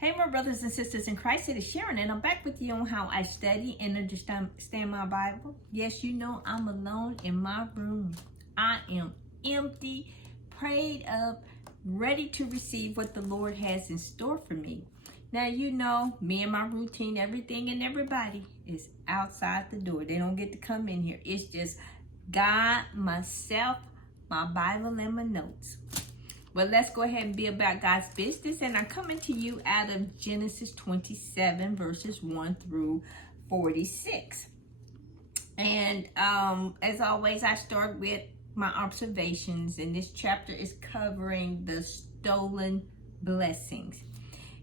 Hey, my brothers and sisters in Christ, it is Sharon, and I'm back with you on how I study and understand my Bible. Yes, you know I'm alone in my room. I am empty, prayed up, ready to receive what the Lord has in store for me. Now, you know, me and my routine, everything and everybody is outside the door. They don't get to come in here. It's just God, myself, my Bible, and my notes. Well, let's go ahead and be about God's business. And I'm coming to you out of Genesis 27, verses 1 through 46. And as always, I start with my observations. And this chapter is covering the stolen blessings.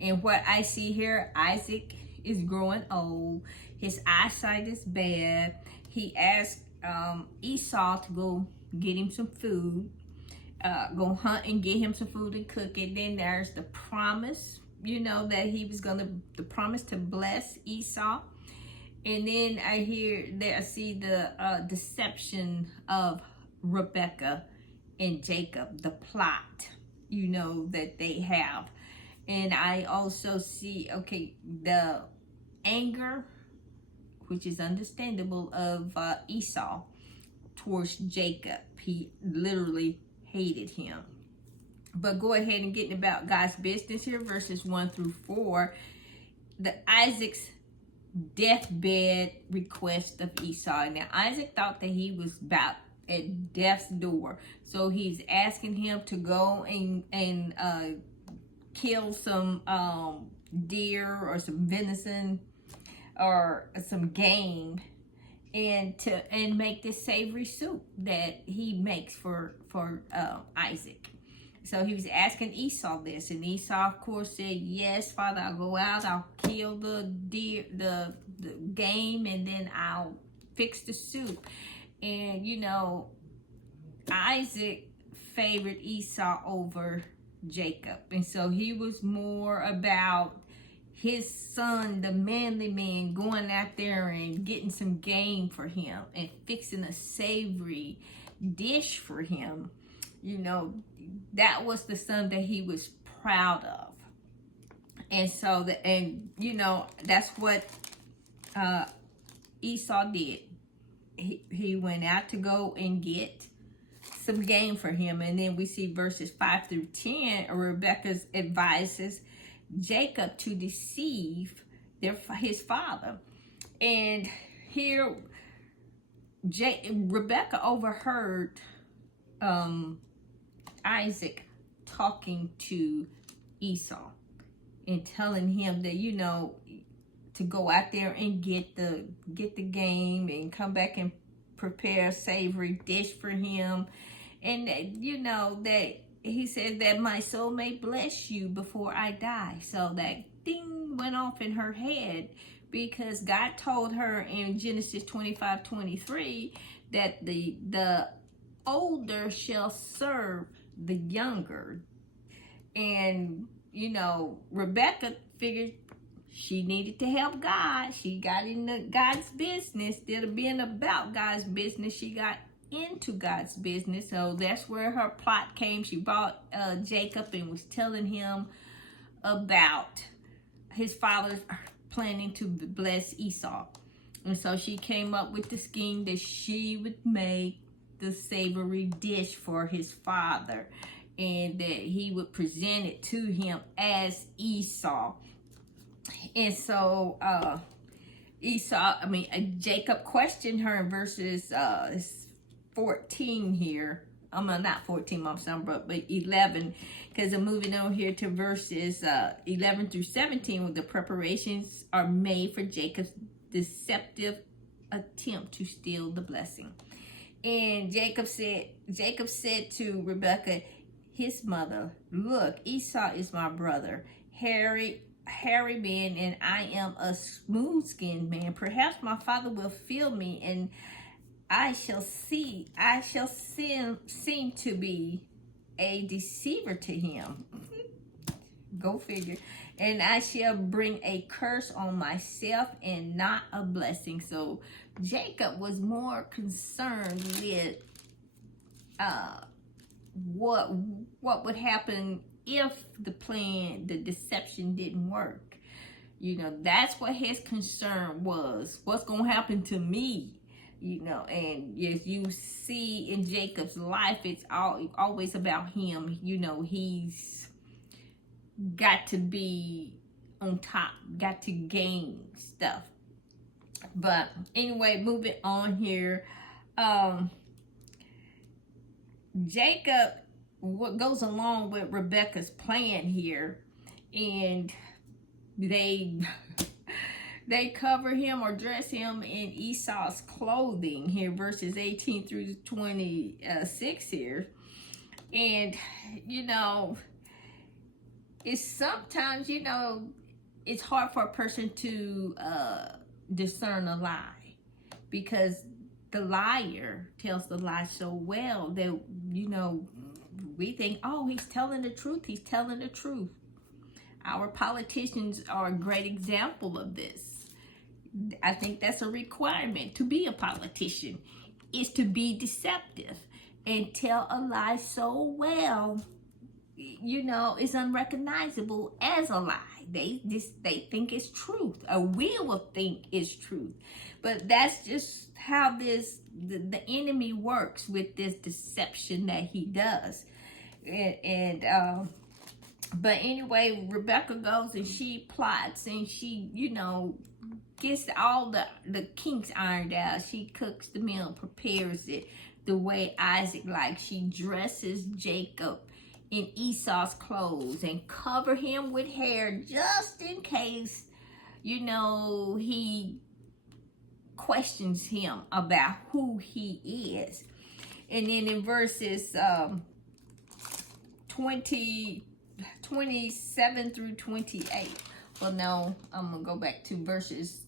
And what I see here, Isaac is growing old. His eyesight is bad. He asked Esau to go get him some food. Go hunt and get him some food and cook it. Then there's the promise, you know, that he was the promise to bless Esau. And then I see the deception of Rebecca and Jacob, the plot, you know, that they have. And I also see, the anger, which is understandable, of Esau towards Jacob. He literally hated him. But go ahead and get about God's business here, verses 1 through 4. Isaac's deathbed request of Esau. Now, Isaac thought that he was about at death's door. So he's asking him to go and kill some deer or some venison or some game, and make this savory soup that he makes for Isaac. So he was asking Esau this, and Esau, of course, said, "Yes, Father, I'll go out, I'll kill the deer, the game, and then I'll fix the soup." And you know, Isaac favored Esau over Jacob, and so he was more about his son, the manly man, going out there and getting some game for him and fixing a savory dish for him. You know, that was the son that he was proud of. And so, that's what Esau did. He went out to go and get some game for him. And then we see verses 5 through 10, Rebecca advises Jacob to deceive his father. And here Rebecca overheard Isaac talking to Esau and telling him that, you know, to go out there and get the game and come back and prepare a savory dish for him. And you know that he said that my soul may bless you before I die. So that thing went off in her head, because God told her in Genesis 25:23 that the older shall serve the younger. And, you know, Rebecca figured she needed to help God. She got into God's business. Instead of being about God's business, she got into God's business. So that's where her plot came. She brought Jacob and was telling him about his father's planning to bless Esau. And so she came up with the scheme that she would make the savory dish for his father, and that he would present it to him as Esau. And so Jacob questioned her in verses 14 here. Not 14, but 11, because I'm moving on here to verses 11 through 17, where the preparations are made for Jacob's deceptive attempt to steal the blessing. And Jacob said to Rebekah, his mother, "Look, Esau is my brother, hairy man, and I am a smooth-skinned man. Perhaps my father will feel me, and I shall seem to be a deceiver to him." Go figure. "And I shall bring a curse on myself and not a blessing." So Jacob was more concerned with what would happen if the deception didn't work. You know, that's what his concern was. What's going to happen to me? You know, and as you see in Jacob's life, it's always about him. You know, he's got to be on top, got to gain stuff. But anyway, moving on here. Jacob, what goes along with Rebecca's plan here, and they cover him or dress him in Esau's clothing here, verses 18 through 26 here. And you know, it's sometimes, you know, it's hard for a person to discern a lie, because the liar tells the lie so well that, you know, we think, oh, he's telling the truth, he's telling the truth. Our politicians are a great example of this. I think that's a requirement to be a politician, is to be deceptive and tell a lie so well, you know, it's unrecognizable as a lie. They think it's truth, or we will think it's truth. But that's just how the enemy works with this deception that he does. But anyway, Rebecca goes and she plots, and she, you know, gets all the kinks ironed out. She cooks the meal, prepares it the way Isaac likes. She dresses Jacob in Esau's clothes and cover him with hair, just in case, you know, he questions him about who he is. And then in verses 27 through 28. Well, no, I'm going to go back to verses,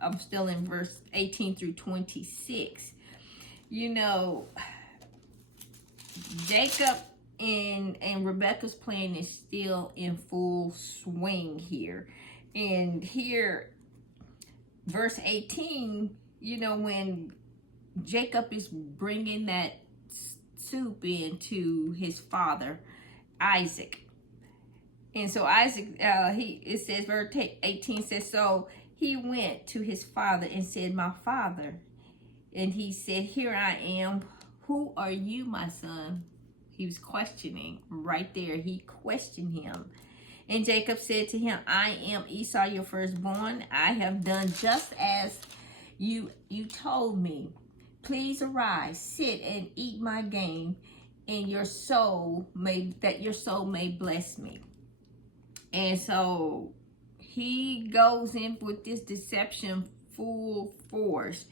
I'm still in verse 18 through 26. You know, Jacob and Rebecca's plan is still in full swing here. And here, verse 18, you know, when Jacob is bringing that soup in to his father, Isaac. And so Isaac, it says, verse 18 says, so he went to his father and said, my father. And he said, here I am. Who are you, my son? He was questioning right there. He questioned him. And Jacob said to him, I am Esau, your firstborn. I have done just as you told me. Please arise, sit and eat my game, and your soul may bless me. And so he goes in with this deception full force.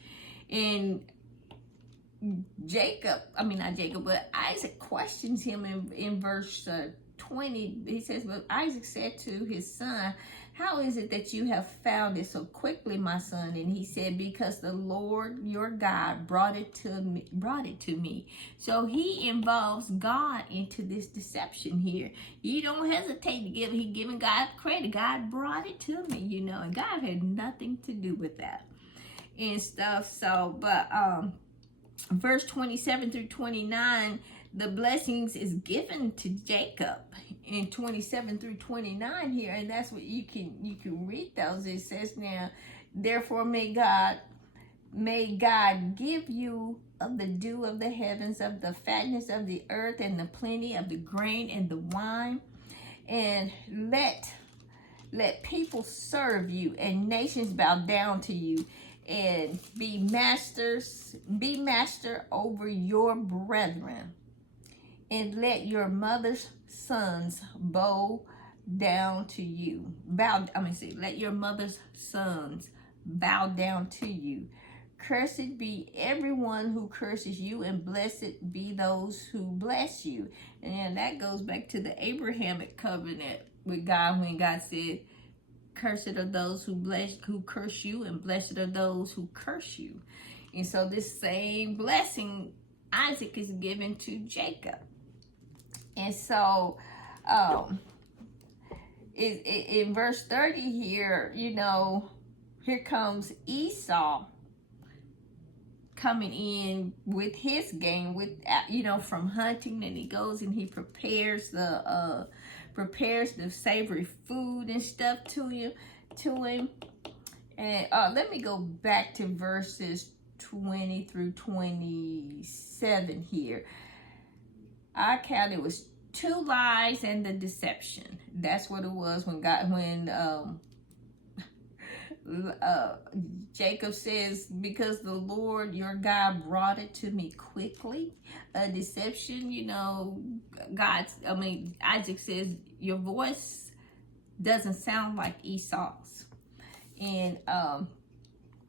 And Isaac questions him in verse 20. He says, but Isaac said to his son, how is it that you have found it so quickly, my son? And he said, because the Lord your God brought it to me. So he involves God into this deception here. You don't hesitate to give. He's giving God credit. God brought it to me, you know, and God had nothing to do with that and stuff. So, but verse 27 through 29, the blessings is given to Jacob in 27 through 29 here, and that's what you can read those. It says, now therefore may God give you of the dew of the heavens, of the fatness of the earth, and the plenty of the grain and the wine, and let people serve you, and nations bow down to you, and be master over your brethren, and let your mother's sons bow down to you. Let your mother's sons bow down to you. Cursed be everyone who curses you, and blessed be those who bless you. And then that goes back to the Abrahamic covenant with God, when God said, cursed are those who curse you, and blessed are those who curse you. And so this same blessing Isaac is given to Jacob. And so in verse 30 here, you know, here comes Esau coming in with his game, with from hunting, and he goes and he prepares the savory food and stuff to him. And let me go back to verses 20 through 27 here. I counted, it was 2 lies and the deception. That's what it was when Jacob says, because the Lord your God brought it to me quickly. A deception, Isaac says, your voice doesn't sound like Esau's. And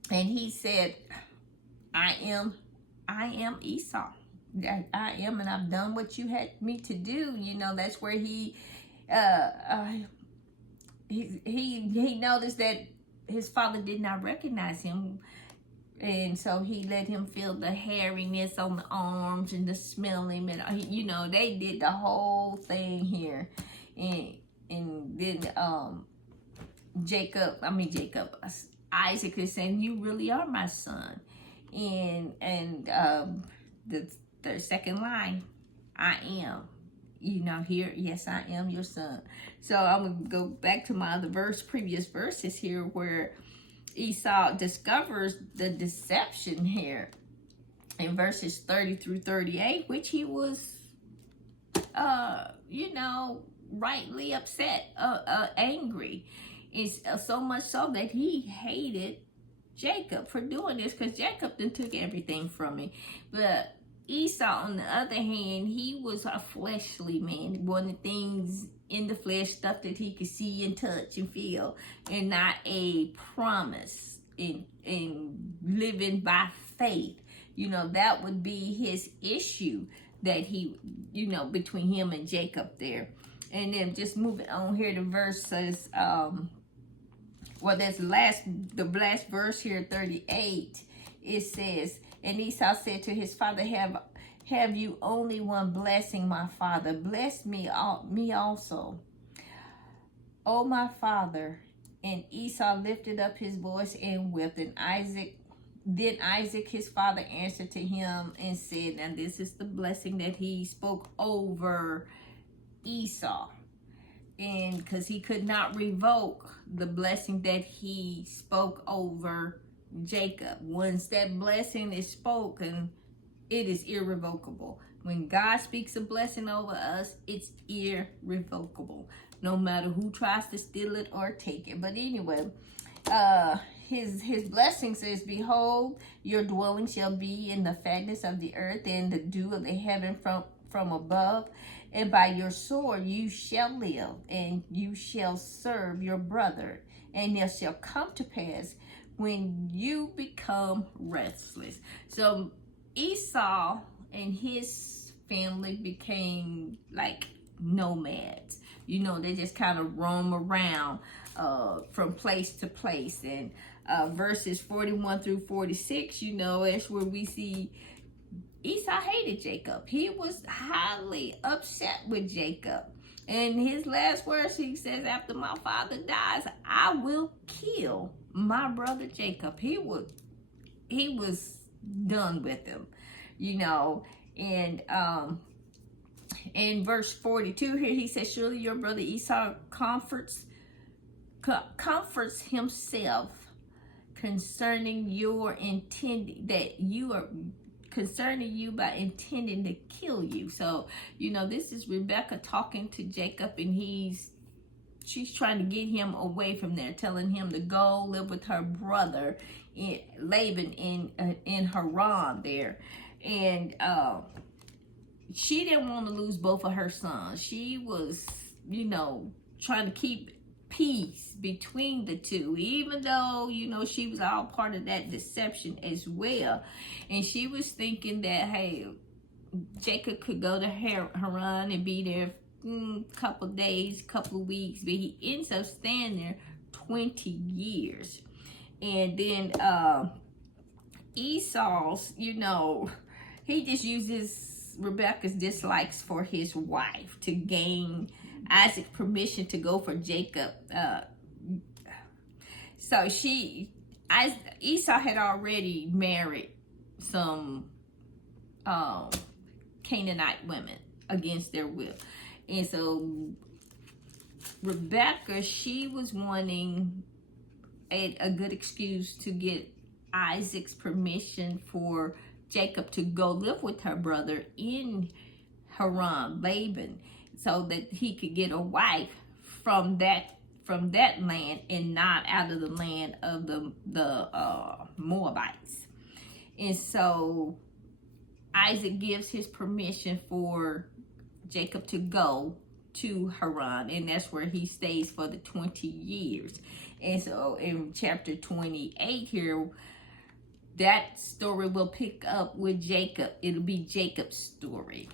he said, I am Esau. I am, and I've done what you had me to do. That's where he noticed that his father did not recognize him, and so he let him feel the hairiness on the arms and the smelling, and they did the whole thing here. And then Isaac is saying, you really are my son. And the second line, I am. Here, yes, I am your son. So I'm going to go back to my other previous verses here, where Esau discovers the deception here in verses 30 through 38, which he was, rightly upset, angry. It's so much so that he hated Jacob for doing this, because Jacob then took everything from him. But Esau, on the other hand, he was a fleshly man, wanted things in the flesh, stuff that he could see and touch and feel, and not a promise in living by faith. That would be his issue that he, between him and Jacob there. And then just moving on here to verses, that's the last verse here, 38. It says, and Esau said to his father, have you only one blessing, my father? Bless me also, O my father. And Esau lifted up his voice and wept. And Then Isaac, his father, answered to him and said, and this is the blessing that he spoke over Esau. And because he could not revoke the blessing that he spoke over Jacob. Once that blessing is spoken, it is irrevocable. When God speaks a blessing over us, it's irrevocable, no matter who tries to steal it or take it. But anyway, his blessing says, behold, your dwelling shall be in the fatness of the earth, and the dew of the heaven from above. And by your sword you shall live, and you shall serve your brother. And it shall come to pass when you become restless. So Esau and his family became like nomads. They just kind of roam around from place to place. And verses 41 through 46, that's where we see Esau hated Jacob. He was highly upset with Jacob. And his last words, he says, after my father dies, I will kill my brother Jacob. He was done with him, And in verse 42 here, he says, surely your brother Esau comforts himself concerning concerning you by intending to kill you. So, this is Rebecca talking to Jacob, and she's trying to get him away from there, telling him to go live with her brother Laban in Haran there. And she didn't want to lose both of her sons. She was, trying to keep peace between the two, even though she was all part of that deception as well. And she was thinking that, hey, Jacob could go to Haran and be there a couple days, couple of weeks, but he ends up staying there 20 years. And then Esau's, he just uses Rebecca's dislikes for his wife to gain Isaac permission to go for Jacob. So Esau had already married some Canaanite women against their will. And so Rebecca, she was wanting a good excuse to get Isaac's permission for Jacob to go live with her brother in Haran, Laban, so that he could get a wife from that land and not out of the land of the Moabites. And so Isaac gives his permission for Jacob to go to Haran, and that's where he stays for the 20 years. And so in chapter 28 here, that story will pick up with Jacob. It'll be Jacob's story.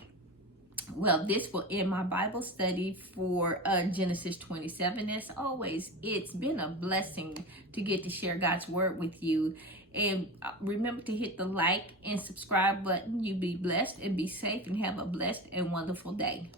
Well, this will end my Bible study for Genesis 27. As always, it's been a blessing to get to share God's word with you. And remember to hit the like and subscribe button. You be blessed and be safe and have a blessed and wonderful day.